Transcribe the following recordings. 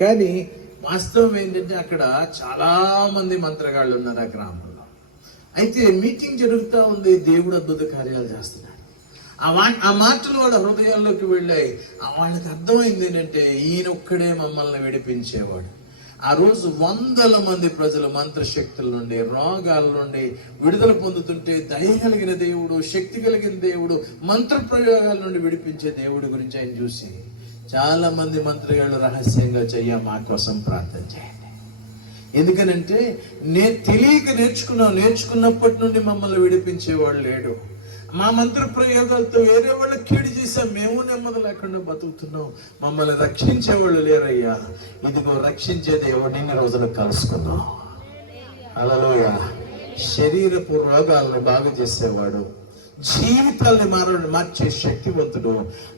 కానీ వాస్తవం ఏంటంటే అక్కడ చాలా మంది మంత్రగాళ్ళు ఉన్నారు ఆ గ్రామంలో. అయితే మీటింగ్ జరుగుతూ ఉంది దేవుడు అద్భుత కార్యాలు చేస్తున్నాడు. ఆ వా ఆ మాటలు వాళ్ళ హృదయాల్లోకి వెళ్ళాయి. ఆ వాళ్ళకి అర్థమైంది ఏంటంటే ఈయన ఒక్కడే మమ్మల్ని విడిపించేవాడు. ఆ రోజు వందల మంది ప్రజలు మంత్రశక్తుల నుండి రోగాల నుండి విడుదల పొందుతుంటే దయ కలిగిన దేవుడు శక్తి కలిగిన దేవుడు మంత్ర ప్రయోగాల నుండి విడిపించే దేవుడి గురించి ఆయన చూసి చాలా మంది మంత్రిగాళ్ళు రహస్యంగా చెయ్య మా కోసం ప్రార్థన చేయండి. ఎందుకనంటే నేను తెలియక నేర్చుకున్నాను. నేర్చుకున్నప్పటి నుండి మమ్మల్ని విడిపించేవాడు లేడు. మా మంత్ర ప్రయోగాలతో వేరే వాళ్ళకి కీడు చేసాం మేము నెమ్మది లేకుండా బతుకుతున్నాం. మమ్మల్ని రక్షించేవాళ్ళు లేరయ్యా. ఇదిగో రక్షించే దేవుడు రోజులు కలుసుకుందాం. అలలోయ శరీరపు రోగాలను బాగు చేసేవాడు. జీవితాల్ని మారని మార్చే శక్తివంతుడు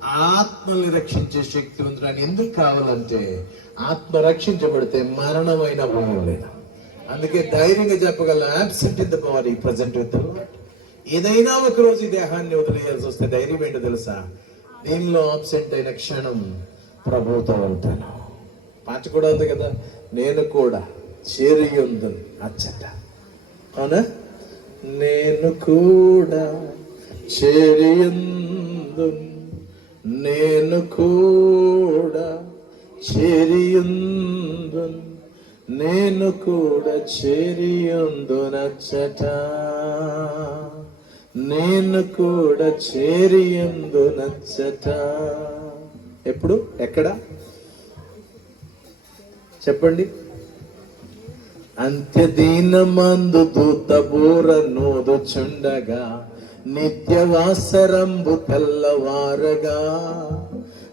ఆత్మల్ని రక్షించే శక్తివంతుడు అని ఎందుకు కావాలంటే ఆత్మ రక్షించబడితే మరణమైన భూమి లేదు? అందుకే ధైర్యంగా చెప్పగల absent in the body present with ఏదైనా ఒక రోజు ఈ దేహాన్ని వదిలేయాల్సి వస్తే ధైర్యం ఏంటో తెలుసా? దీనిలో ఆబ్సెంట్ అయిన క్షణం ప్రభుతో ఉంటాను. పాట కూడా ఉంది కదా? నేను కూడా చేరి ఉంది అచ్చట. అవునా? నేను కూడా చెరియందు నేను కూడా చెరియందు నేను కూడా చేరియుందు నచ్చట నేను కూడా చేరియుందు నచ్చట ఎప్పుడు? ఎక్కడ? చెప్పండి. అంత్యదీనమందు దూత బూర నోదుచుండగా నిత్యవాసరంబు తెల్లవారగా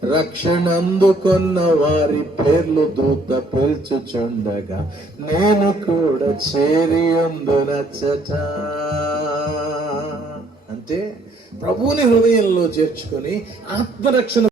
రక్షణందుకున్న వారి పేర్లు దూత పిలుచుచుండగా నేను కూడా చేరి నచ్చట. అంటే ప్రభుని హృదయంలో చేర్చుకొని ఆత్మరక్షణ